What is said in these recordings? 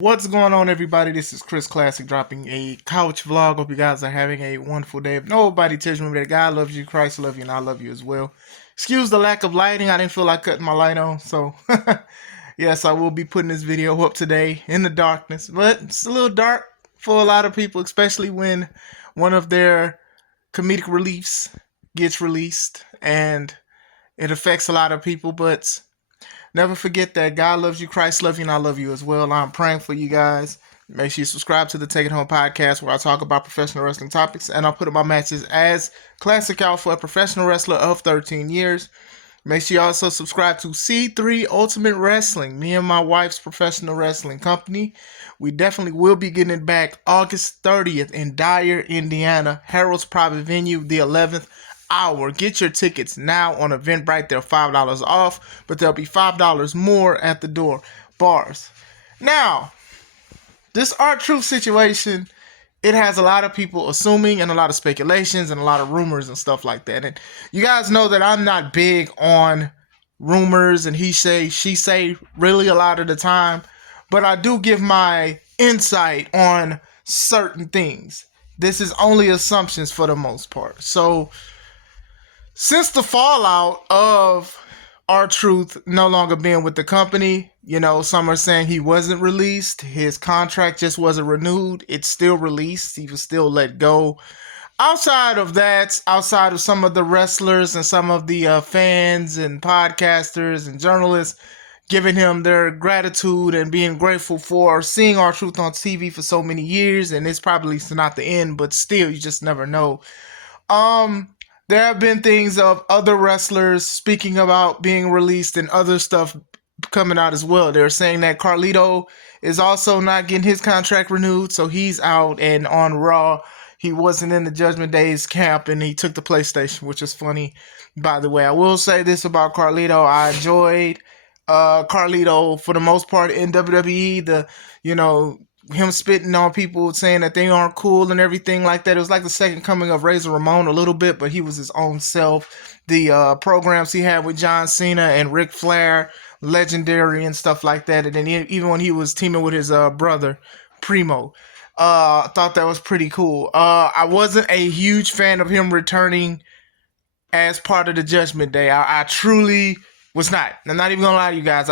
What's going on, everybody? This is Chris Classic dropping a couch vlog. Hope you guys are having a wonderful day. If nobody tells you that God loves you, Christ loves you, and I love you as well. Excuse the lack of lighting. I didn't feel like cutting my light on, so yes, I will be putting this video up today in the darkness. But it's a little dark for a lot of people, especially when one of their comedic reliefs gets released, and it affects a lot of people. But never forget that God loves you, Christ loves you, and I love you as well. I'm praying for you guys. Make sure you subscribe to the Take It Home podcast where I talk about professional wrestling topics, and I'll put up my matches as Classic out for a professional wrestler of 13 years. Make sure you also subscribe to C3 Ultimate Wrestling, me and my wife's professional wrestling company. We definitely will be getting it back August 30th in Dyer, Indiana, Harold's private venue, the 11th hour. Get your tickets now on Eventbrite. They're $5 off, but there'll be $5 more at the door. Bars. Now, this R-Truth situation, it has a lot of people assuming and a lot of speculations and a lot of rumors and stuff like that. And you guys know that I'm not big on rumors and he say, she say really a lot of the time, but I do give my insight on certain things. This is only assumptions for the most part. So, since the fallout of R-Truth no longer being with the company, you know, some are saying he wasn't released. His contract just wasn't renewed. It's still released. He was still let go. Outside of that, outside of some of the wrestlers and some of the fans and podcasters and journalists giving him their gratitude and being grateful for seeing R-Truth on TV for so many years, and it's probably not the end, but still, you just never know. There have been things of other wrestlers speaking about being released and other stuff coming out as well. They're saying that Carlito is also not getting his contract renewed, so he's out. And on Raw, he wasn't in the Judgment Day's camp, and he took the PlayStation, which is funny, by the way. I will say this about Carlito. I enjoyed Carlito for the most part in WWE. Him spitting on people saying that they aren't cool and everything like that. It was like the second coming of Razor Ramon a little bit, but he was his own self. The programs he had with John Cena and Ric Flair, legendary and stuff like that. And then even when he was teaming with his brother, Primo, I thought that was pretty cool. I wasn't a huge fan of him returning as part of the Judgment Day. I truly was not. I'm not even gonna lie to you guys.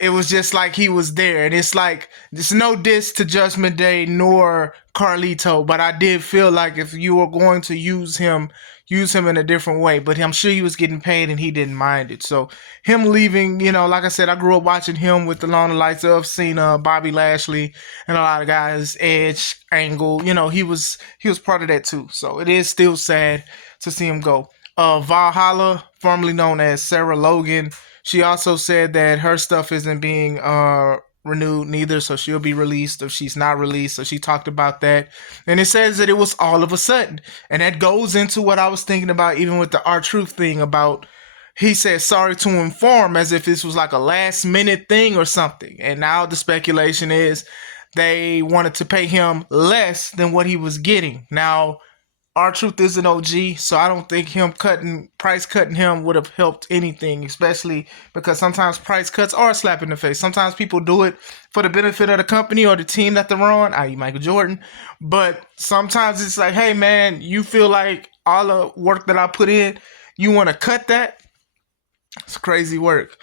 It was just like he was there. And it's like, there's no diss to Judgment Day nor Carlito, but I did feel like if you were going to use him in a different way. But I'm sure he was getting paid and he didn't mind it. So him leaving, like I said, I grew up watching him with the long lights of Cena, Bobby Lashley, and a lot of guys, Edge, Angle. He was part of that too. So it is still sad to see him go. Valhalla, formerly known as Sarah Logan, she also said that her stuff isn't being renewed neither, so she'll be released if she's not released. So she talked about that. And it says that it was all of a sudden. And that goes into what I was thinking about even with the R-Truth thing about, he said sorry to inform, as if this was like a last minute thing or something. And now the speculation is they wanted to pay him less than what he was getting. Now, R-Truth is an OG, so I don't think price cutting him would have helped anything, especially because sometimes price cuts are a slap in the face. Sometimes people do it for the benefit of the company or the team that they're on, i.e. Michael Jordan. But sometimes it's like, hey man, you feel like all the work that I put in, you want to cut that? It's crazy work.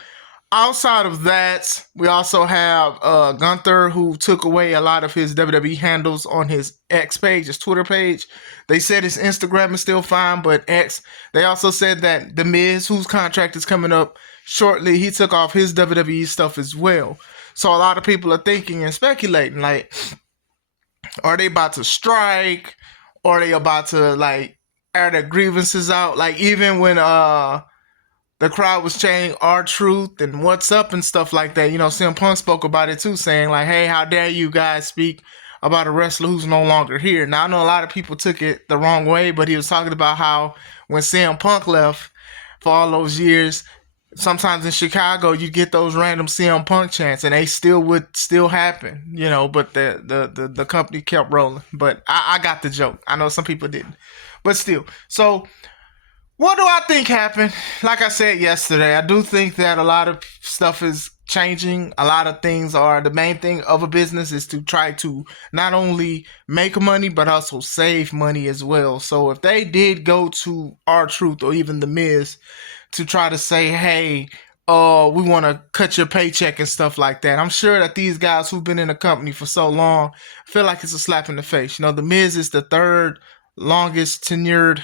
Outside of that, we also have Gunther, who took away a lot of his WWE handles on his X page, his Twitter page. They said his Instagram is still fine, but X, they also said that The Miz, whose contract is coming up shortly, he took off his WWE stuff as well. So a lot of people are thinking and speculating, like, are they about to strike? Or are they about to, like, air their grievances out? Like, even when the crowd was chanting R-Truth and what's up and stuff like that. CM Punk spoke about it too, saying like, hey, how dare you guys speak about a wrestler who's no longer here. Now, I know a lot of people took it the wrong way, but he was talking about how when CM Punk left for all those years, sometimes in Chicago, you get those random CM Punk chants, and they would still happen, but the company kept rolling. But I got the joke. I know some people didn't. But still. So, what do I think happened? Like I said yesterday, I do think that a lot of stuff is changing. A lot of things are, the main thing of a business is to try to not only make money but also save money as well. So if they did go to R-Truth or even the Miz to try to say, hey, we want to cut your paycheck and stuff like that, I'm sure that these guys who've been in the company for so long feel like it's a slap in the face. You know, the Miz is the third longest tenured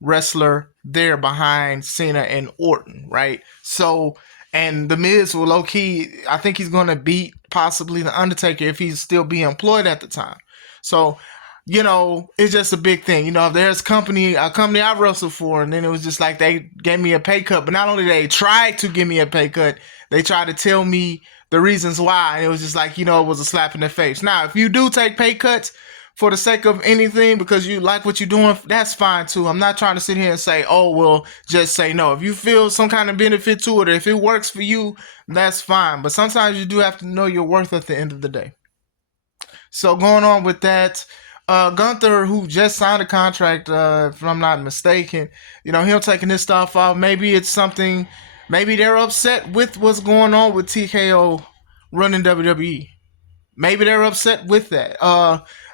wrestler there behind Cena and Orton, right? So, and the Miz will low key, I think he's going to beat possibly the Undertaker if he's still being employed at the time. So, you know, it's just a big thing. You know, if there's a company I wrestled for, and then it was just like they gave me a pay cut, but not only they tried to give me a pay cut, they tried to tell me the reasons why, and it was just like, you know, it was a slap in the face. Now, if you do take pay cuts for the sake of anything because you like what you're doing, that's fine too. I'm not trying to sit here and say, oh, well, just say no. If you feel some kind of benefit to it, or if it works for you, that's fine. But sometimes you do have to know your worth at the end of the day. So going on with that, Gunther, who just signed a contract, if I'm not mistaken, you know, him taking this stuff off, maybe it's something, maybe they're upset with what's going on with TKO running WWE. Maybe they're upset with that.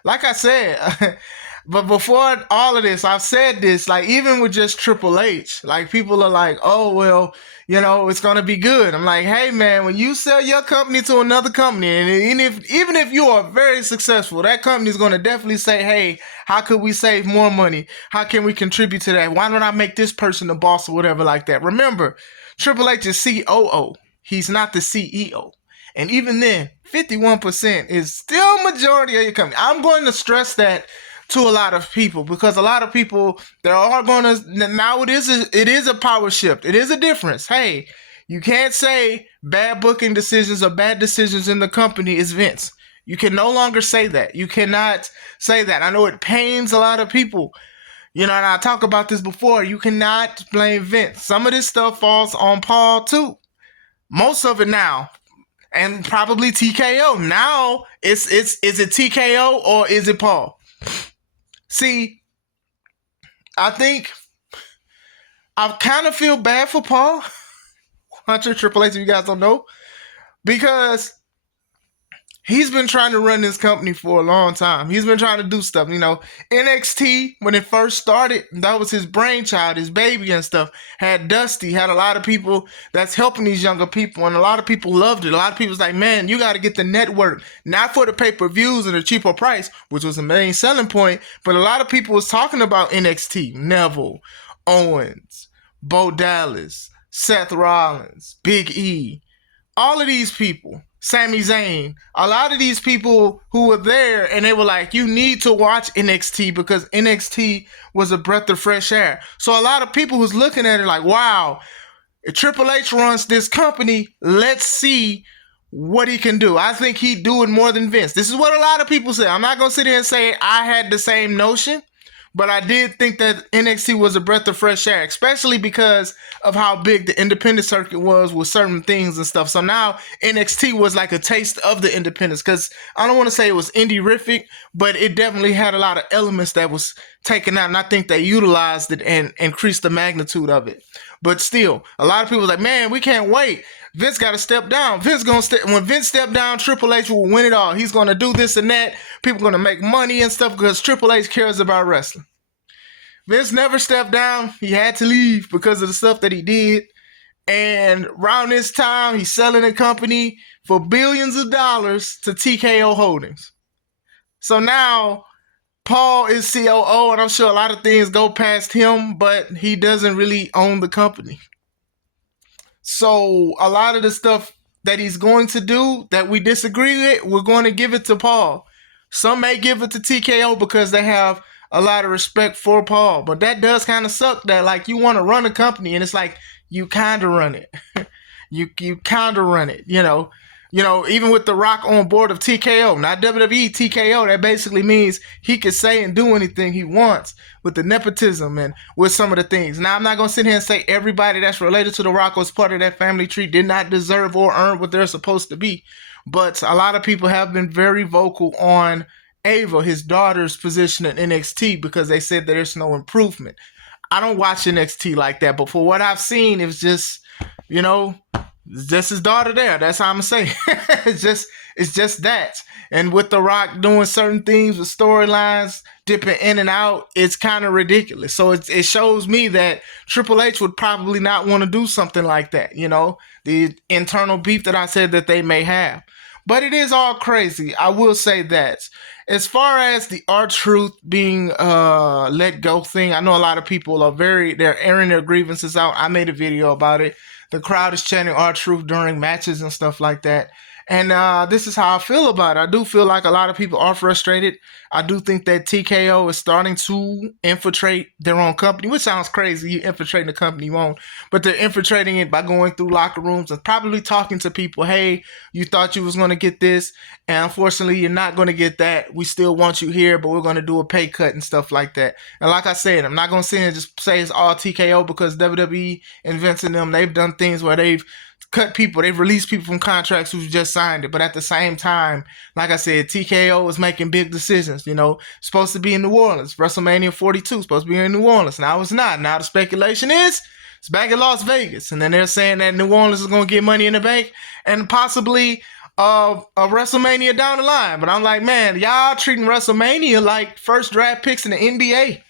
Like I said, but before all of this, I've said this, like even with just Triple H, like people are like, oh, well, you know, it's going to be good. I'm like, hey, man, when you sell your company to another company, and even if you are very successful, that company is going to definitely say, hey, how could we save more money? How can we contribute to that? Why don't I make this person the boss or whatever like that? Remember, Triple H is COO. He's not the CEO. And even then, 51% is still majority of your company. I'm going to stress that to a lot of people, because a lot of people, there are going to, now it is a power shift. It is a difference. Hey, you can't say bad booking decisions or bad decisions in the company is Vince. You can no longer say that. You cannot say that. I know it pains a lot of people. You know, and I talked about this before. You cannot blame Vince. Some of this stuff falls on Paul too. Most of it now. And probably TKO. Now, is it TKO or is it Paul? See, I think I kind of feel bad for Paul. Hunter, Triple H, if you guys don't know. Because he's been trying to run this company for a long time. He's been trying to do stuff. You know, NXT, when it first started, that was his brainchild, his baby and stuff. Had Dusty, had a lot of people that's helping these younger people, and a lot of people loved it. A lot of people was like, man, you got to get the network. Not for the pay-per-views and a cheaper price, which was the main selling point, but a lot of people was talking about NXT. Neville, Owens, Bo Dallas, Seth Rollins, Big E. All of these people, Sami Zayn, a lot of these people who were there, and they were like, you need to watch NXT because NXT was a breath of fresh air. So a lot of people was looking at it like, wow, if Triple H runs this company, let's see what he can do. I think he'd do it more than Vince. This is what a lot of people say. I'm not going to sit here and say I had the same notion, but I did think that NXT was a breath of fresh air, especially because of how big the independent circuit was with certain things and stuff. So now NXT was like a taste of the independents, because I don't want to say it was indie-rific, but it definitely had a lot of elements that was taken out, and I think they utilized it and increased the magnitude of it. But still, a lot of people was like, man, we can't wait. Vince got to step down. When Vince stepped down, Triple H will win it all. He's going to do this and that. People are going to make money and stuff because Triple H cares about wrestling. Vince never stepped down. He had to leave because of the stuff that he did. And around this time, he's selling a company for billions of dollars to TKO Holdings. So now Paul is COO, and I'm sure a lot of things go past him, but he doesn't really own the company. So a lot of the stuff that he's going to do that we disagree with, we're going to give it to Paul. Some may give it to TKO because they have a lot of respect for Paul, but that does kind of suck that like you want to run a company and it's like you kind of run it. you kind of run it, you know, even with The Rock on board of TKO, not WWE, TKO, that basically means he can say and do anything he wants with the nepotism and with some of the things. Now, I'm not going to sit here and say everybody that's related to The Rock was part of that family tree did not deserve or earn what they're supposed to be. But a lot of people have been very vocal on Ava, his daughter's position in NXT, because they said that there's no improvement. I don't watch NXT like that, but for what I've seen, it's just, you know, it's just his daughter there. That's how I'm gonna say. It's just that. And with The Rock doing certain things with storylines dipping in and out, it's kind of ridiculous. So it shows me that Triple H would probably not want to do something like that. You know, the internal beef that I said that they may have. But it is all crazy. I will say that. As far as the R-Truth being let go thing, I know a lot of people they're airing their grievances out. I made a video about it. The crowd is chanting R-Truth during matches and stuff like that. And this is how I feel about it. I do feel like a lot of people are frustrated. I do think that TKO is starting to infiltrate their own company, which sounds crazy. You're infiltrating the company you own, but they're infiltrating it by going through locker rooms and probably talking to people. Hey, you thought you was going to get this, and unfortunately, you're not going to get that. We still want you here, but we're going to do a pay cut and stuff like that. And like I said, I'm not going to sit here and just say it's all TKO because WWE invented them. They've done things where they've cut people, they've released people from contracts who've just signed it. But at the same time, like I said, TKO is making big decisions. You know, supposed to be in New Orleans. WrestleMania 42 supposed to be in New Orleans. Now it's not. Now the speculation is it's back in Las Vegas. And then they're saying that New Orleans is going to get Money in the Bank and possibly a WrestleMania down the line. But I'm like, man, y'all treating WrestleMania like first draft picks in the NBA.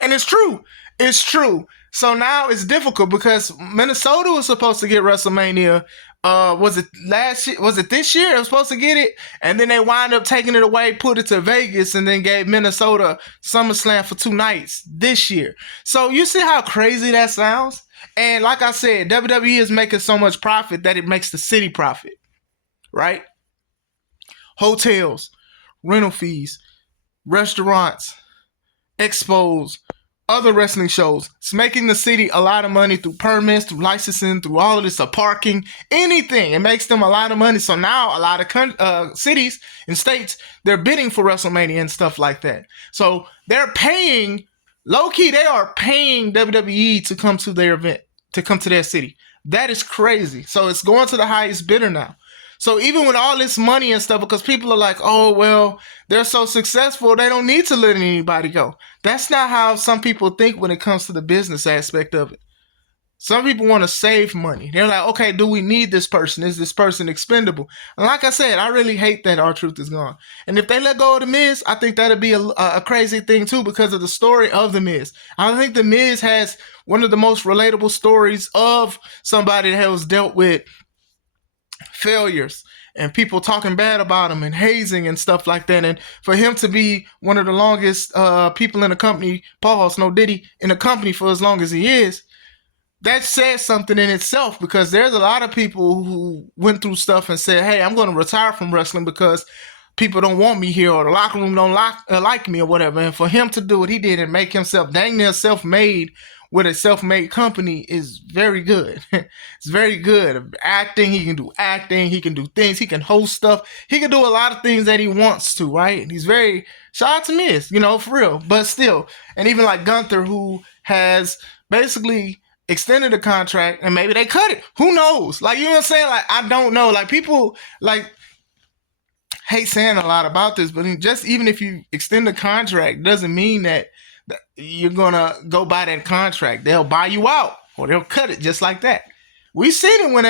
And it's true. It's true. So now it's difficult because Minnesota was supposed to get WrestleMania. Was it last year? Was it this year? They were supposed to get it, and then they wind up taking it away, put it to Vegas, and then gave Minnesota SummerSlam for 2 nights this year. So you see how crazy that sounds? And like I said, WWE is making so much profit that it makes the city profit, right? Hotels, rental fees, restaurants, expos, other wrestling shows. It's making the city a lot of money through permits, through licensing, through all of this, parking, anything. It makes them a lot of money. So now a lot of cities and states, they're bidding for WrestleMania and stuff like that. So they're paying, low-key, they are paying WWE to come to their event, to come to their city. That is crazy. So it's going to the highest bidder now. So even with all this money and stuff, because people are like, oh, well, they're so successful, they don't need to let anybody go. That's not how some people think when it comes to the business aspect of it. Some people want to save money. They're like, okay, do we need this person? Is this person expendable? And like I said, I really hate that R-Truth is gone. And if they let go of The Miz, I think that'd be a crazy thing too because of the story of The Miz. I think The Miz has one of the most relatable stories of somebody that has dealt with failures and people talking bad about him and hazing and stuff like that. And for him to be one of the longest people in the company, pause, no Diddy, in the company for as long as he is, that says something in itself because there's a lot of people who went through stuff and said, hey, I'm going to retire from wrestling because people don't want me here or the locker room don't like me or whatever. And for him to do what he did and make himself dang near self-made with a self-made company is very good. It's very good. Acting, he can do things, he can host stuff, he can do a lot of things that he wants to, right? He's very, shout out to Miz, you know, for real, but still. And even like Gunther, who has basically extended the contract and maybe they cut it. Who knows? Like, you know what I'm saying? Like, I don't know. Like, people, like, hate saying a lot about this, but just even if you extend the contract doesn't mean that you're gonna go buy that contract. They'll buy you out or they'll cut it just like that. We seen it when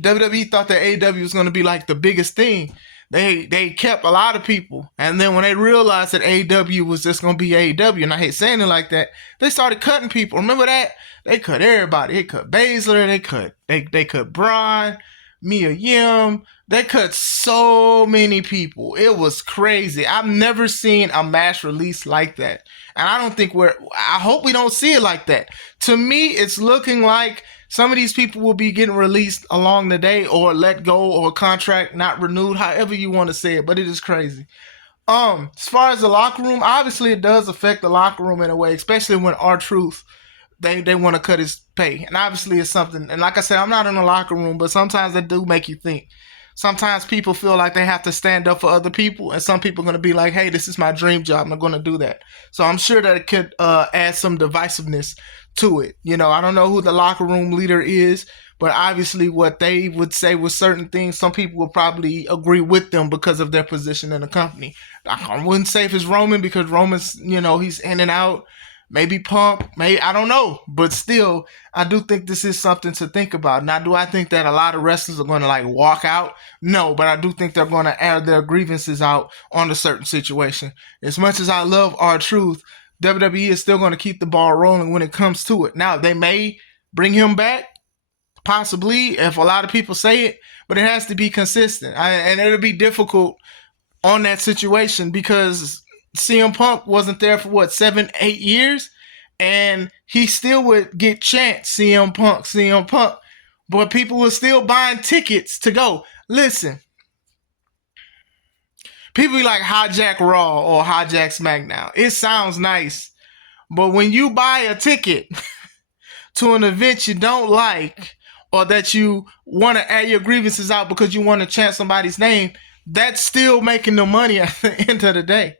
WWE thought that AEW was gonna be like the biggest thing. They kept a lot of people, and then when they realized that AEW was just gonna be AEW, and I hate saying it like that, they started cutting people. Remember that? They cut everybody. They cut Baszler. They cut Braun, Mia Yim. They cut so many people. It was crazy. I've never seen a match release like that. And I don't think I hope we don't see it like that. To me, it's looking like some of these people will be getting released along the day or let go or contract not renewed, however you want to say it, but it is crazy. As far as the locker room, obviously it does affect the locker room in a way, especially when R-Truth, they want to cut his pay. And obviously it's something, and like I said, I'm not in the locker room, but sometimes they do make you think. Sometimes people feel like they have to stand up for other people, and some people are going to be like, hey, this is my dream job, I'm going to do that. So I'm sure that it could add some divisiveness to it. You know, I don't know who the locker room leader is, but obviously what they would say with certain things, some people will probably agree with them because of their position in the company. I wouldn't say if it's Roman because Roman's, you know, he's in and out. maybe Punk, maybe, I don't know. But still, I do think this is something to think about. Now, do I think that a lot of wrestlers are going to like walk out? No, but I do think they're going to air their grievances out on a certain situation. As much as I love R-Truth, WWE is still going to keep the ball rolling when it comes to it. Now, they may bring him back, possibly, if a lot of people say it, but it has to be consistent. And it'll be difficult on that situation because CM Punk wasn't there for what, 7-8 years, and he still would get chants CM Punk, CM Punk, but people were still buying tickets to go. Listen, people be like hijack Raw or hijack SmackDown. It sounds nice, but when you buy a ticket to an event you don't like, or that you want to air your grievances out because you want to chant somebody's name, that's still making the money at the end of the day.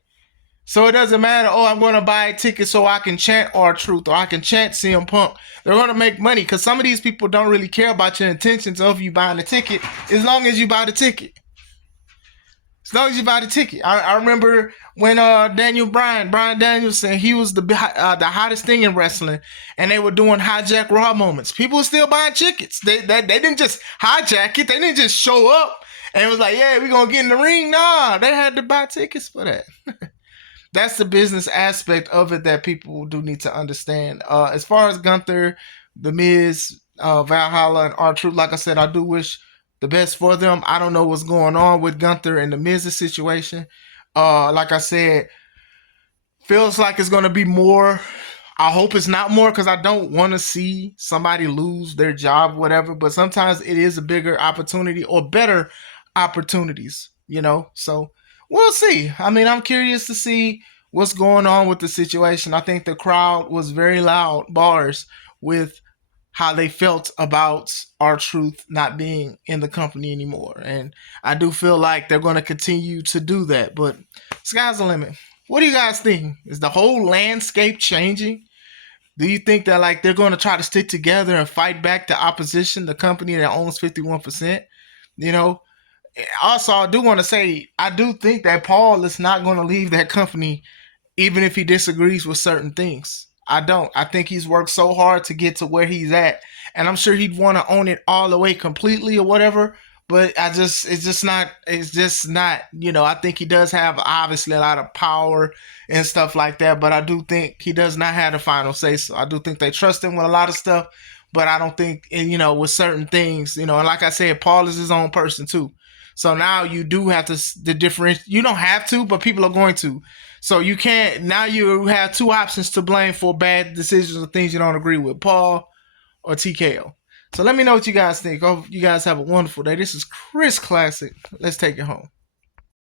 So it doesn't matter, oh, I'm going to buy a ticket so I can chant R-Truth or I can chant CM Punk. They're going to make money because some of these people don't really care about your intentions of you buying the ticket as long as you buy the ticket. As long as you buy the ticket. I remember when Brian Danielson, he was the hottest thing in wrestling, and they were doing hijack Raw moments. People were still buying tickets. They didn't just hijack it. They didn't just show up and it was like, yeah, we're going to get in the ring. Nah, they had to buy tickets for that. That's the business aspect of it that people do need to understand. As far as Gunther, The Miz, Valhalla, and R-Truth, like I said, I do wish the best for them. I don't know what's going on with Gunther and The Miz's situation. Like I said, feels like it's going to be more. I hope it's not more because I don't want to see somebody lose their job, whatever. But sometimes it is a bigger opportunity or better opportunities, you know. So we'll see. I mean, I'm curious to see what's going on with the situation. I think the crowd was very loud, bars, with how they felt about R-Truth not being in the company anymore. And I do feel like they're going to continue to do that. But sky's the limit. What do you guys think? Is the whole landscape changing? Do you think that like they're going to try to stick together and fight back the opposition, the company that owns 51%? You know, also I do want to say I do think that Paul is not going to leave that company even if he disagrees with certain things. I don't. I think he's worked so hard to get to where he's at, and I'm sure he'd want to own it all the way completely or whatever. But it's just not, you know, I think he does have obviously a lot of power and stuff like that, but I do think he does not have the final say. So I do think they trust him with a lot of stuff, but I don't think, you know, with certain things, you know, and like I said, Paul is his own person too. So now you do have to differentiate. You don't have to, but people are going to. So you can't, now you have two options to blame for bad decisions or things you don't agree with, Paul or TKO. So let me know what you guys think. Hope you guys have a wonderful day. This is Chris Classic. Let's take it home.